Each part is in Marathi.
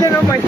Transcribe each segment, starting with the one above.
Yan ang may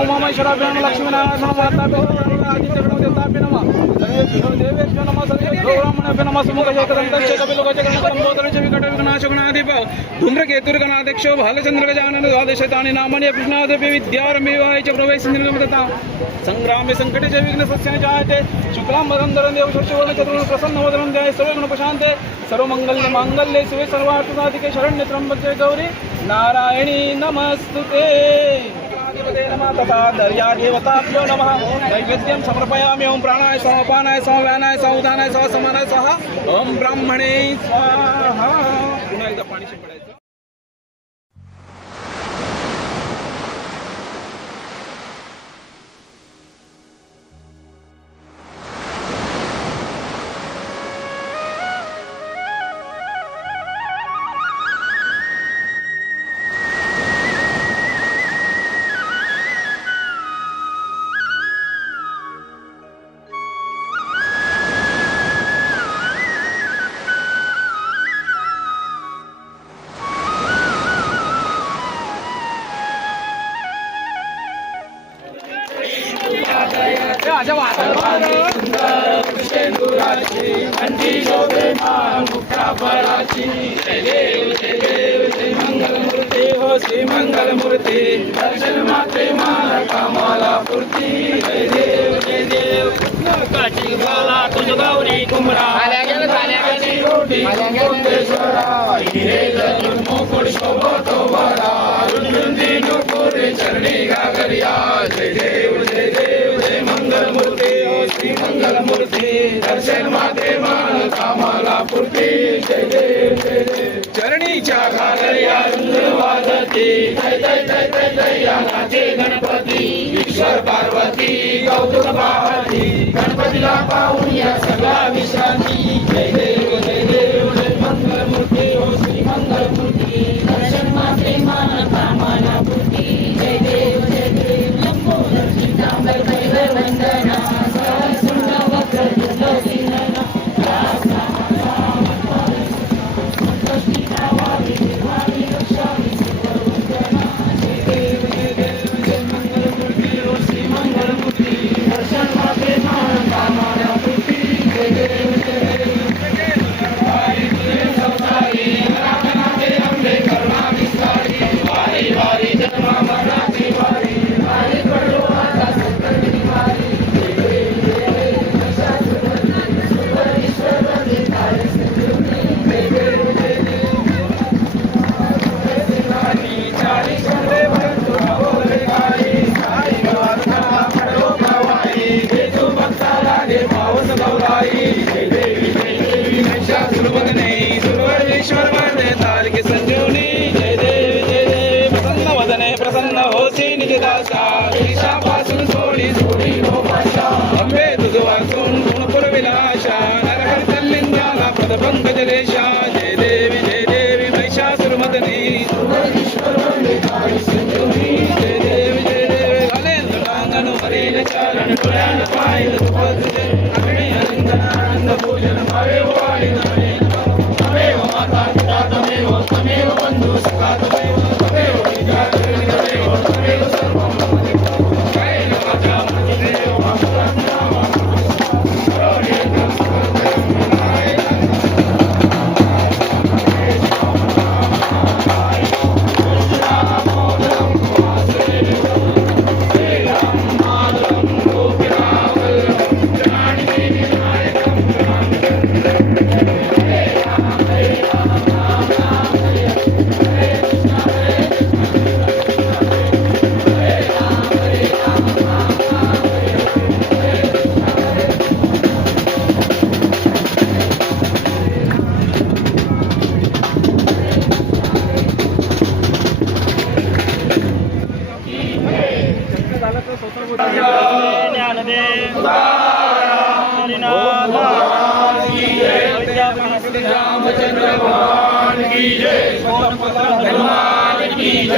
ఉమామేశ్వరాభ్యాం Lakshminarayana Gajanan द्वादशतानि नामानि कृष्णादेवी विद्यारम्भेवाय च प्रवेश निर्गमतता संग्रामे संकटे च विघ्न सस्यानि जायते शुक्लां वदन्दरं देव शशिवर्ण चतुर्ण प्रसन्न वदनं ध्याय सर्वगुणप्रशान्ते सर्वमङ्गल्य माङ्गल्ये शिवे सर्वार्थसाधिके शरण्य त्र्यम्बके गौरी नारायणी नमस्तुते नमः। तथा दर्या देवताभ्यो नमः नैवेद्यं समर्पयामि। ओं प्राणाय सह अपानाय सह सह उदानाय सह समानाय ओं ब्राह्मणे स्वाहा। पुन्हा एकदा पाणी शिंपडायचं. हो श्री मंगल मूर्ती दर्शन मात्रे मान कामाला पूर्ती जय देव जय देव. काची बाला तुझ गौरी कुमरा रोटी कोटेश्वरा हिरे जजुन मुकुट शोभतो बरा रुंदी नुपुर चरणी गागरिया. जय देव. जय जय गणपती ईश्वर पार्वती गौतम पाहती गणपतीला पाहू ದೇವನ ಕೈಯಲ್ಲಿ ಹೊತ್ತುಕೊಂಡಿರುವೆ ಅಮಿನ್ಯಿಂದানন্দ ಪೂಜನ ಮೇಲೆ ಹೊಾಯಿನಾರೆ ಅರೆ ಮಾತಾ ಕಿರಾತನೆ ಹೊಸನೆ ಹೊಂದು ಸುಕಾದೆ શ્રી રામચંદ્ર ભગવાન કી જય. ભગવાન કી